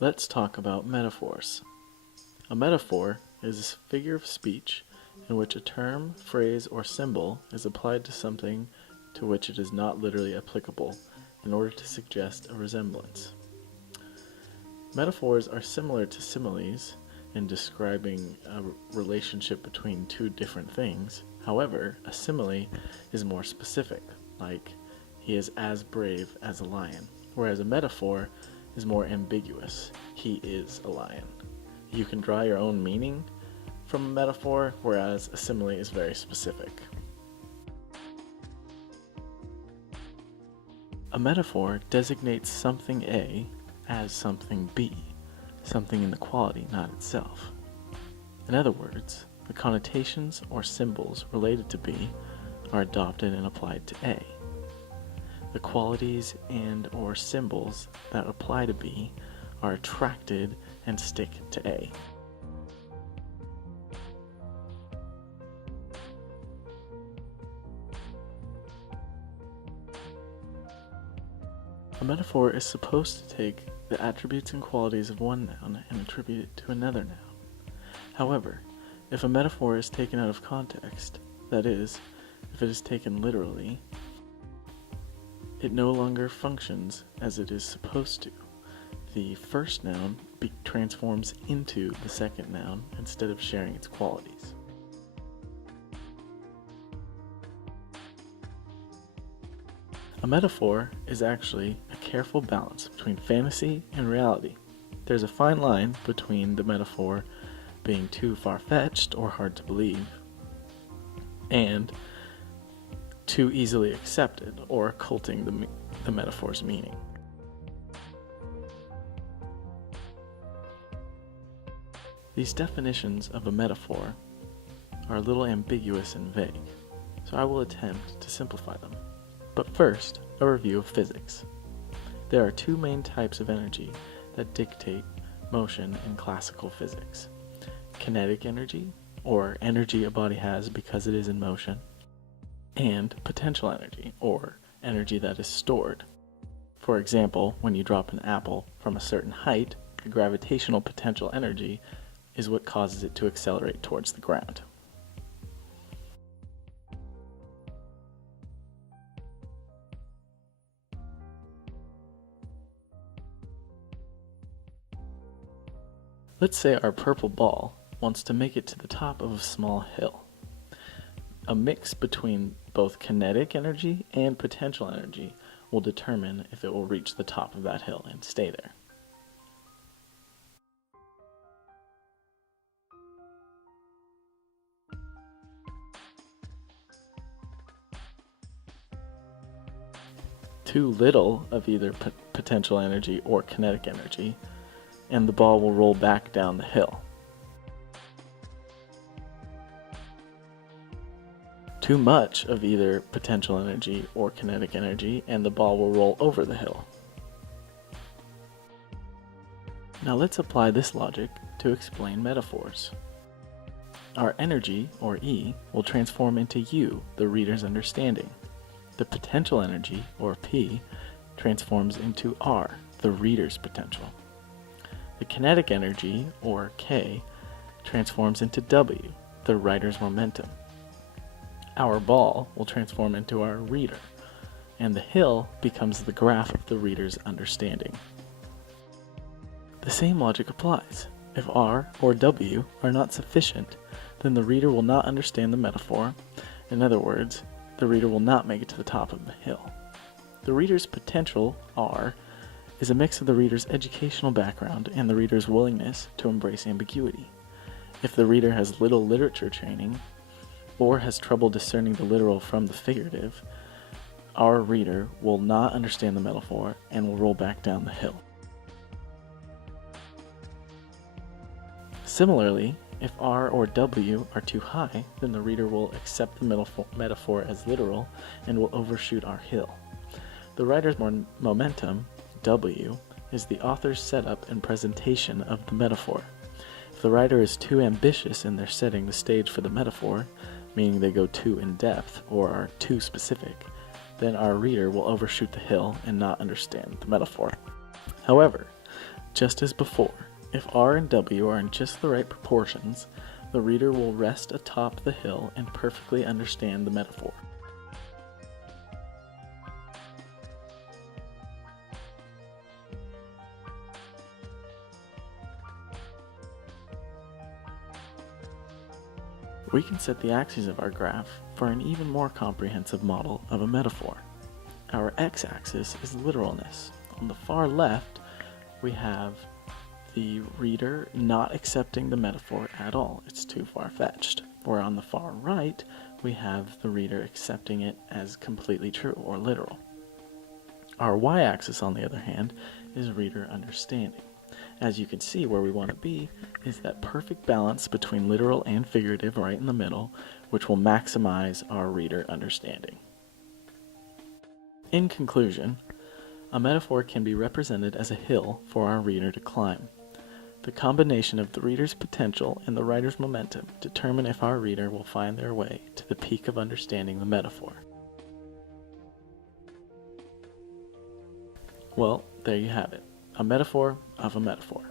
Let's talk about metaphors. A metaphor is a figure of speech in which a term, phrase, or symbol is applied to something to which it is not literally applicable in order to suggest a resemblance. Metaphors are similar to similes in describing a relationship between two different things. However, a simile is more specific, like, he is as brave as a lion, whereas a metaphor is more ambiguous, he is a lion. You can draw your own meaning from a metaphor, whereas a simile is very specific. A metaphor designates something A as something B, something in the quality, not itself. In other words, the connotations or symbols related to B are adopted and applied to A. The qualities and or symbols that apply to B are attracted and stick to A. A metaphor is supposed to take the attributes and qualities of one noun and attribute it to another noun. However, if a metaphor is taken out of context, that is, if it is taken literally, it no longer functions as it is supposed to. The first noun transforms into the second noun instead of sharing its qualities. A metaphor is actually a careful balance between fantasy and reality. There's a fine line between the metaphor being too far-fetched or hard to believe, and too easily accepted or occulting the metaphor's meaning. These definitions of a metaphor are a little ambiguous and vague, so I will attempt to simplify them. But first, a review of physics. There are two main types of energy that dictate motion in classical physics: kinetic energy, or energy a body has because it is in motion, and potential energy, or energy that is stored. For example, when you drop an apple from a certain height, the gravitational potential energy is what causes it to accelerate towards the ground. Let's say our purple ball wants to make it to the top of a small hill. A mix between both kinetic energy and potential energy will determine if it will reach the top of that hill and stay there. Too little of either potential energy or kinetic energy, and the ball will roll back down the hill. Too much of either potential energy or kinetic energy, and the ball will roll over the hill. Now let's apply this logic to explain metaphors. Our energy, or E, will transform into U, the reader's understanding. The potential energy, or P, transforms into R, the reader's potential. The kinetic energy, or K, transforms into W, the writer's momentum. Our ball will transform into our reader, and the hill becomes the graph of the reader's understanding. The same logic applies. If R or W are not sufficient, then the reader will not understand the metaphor. In other words, the reader will not make it to the top of the hill. The reader's potential, R, is a mix of the reader's educational background and the reader's willingness to embrace ambiguity. If the reader has little literature training, or has trouble discerning the literal from the figurative, our reader will not understand the metaphor and will roll back down the hill. Similarly, if R or W are too high, then the reader will accept the metaphor as literal and will overshoot our hill. The writer's momentum, W, is the author's setup and presentation of the metaphor. If the writer is too ambitious in their setting the stage for the metaphor, meaning they go too in-depth or are too specific, then our reader will overshoot the hill and not understand the metaphor. However, Just as before, if R and W are in just the right proportions, the reader will rest atop the hill and perfectly understand the metaphor. We can set the axes of our graph for an even more comprehensive model of a metaphor. Our x-axis is literalness. On the far left, we have the reader not accepting the metaphor at all. It's too far-fetched. Where on the far right, we have the reader accepting it as completely true or literal. Our y-axis, on the other hand, is reader understanding. As you can see, where we want to be is that perfect balance between literal and figurative right in the middle, which will maximize our reader understanding. In conclusion, a metaphor can be represented as a hill for our reader to climb. The combination of the reader's potential and the writer's momentum determine if our reader will find their way to the peak of understanding the metaphor. Well, there you have it, a metaphor of a metaphor.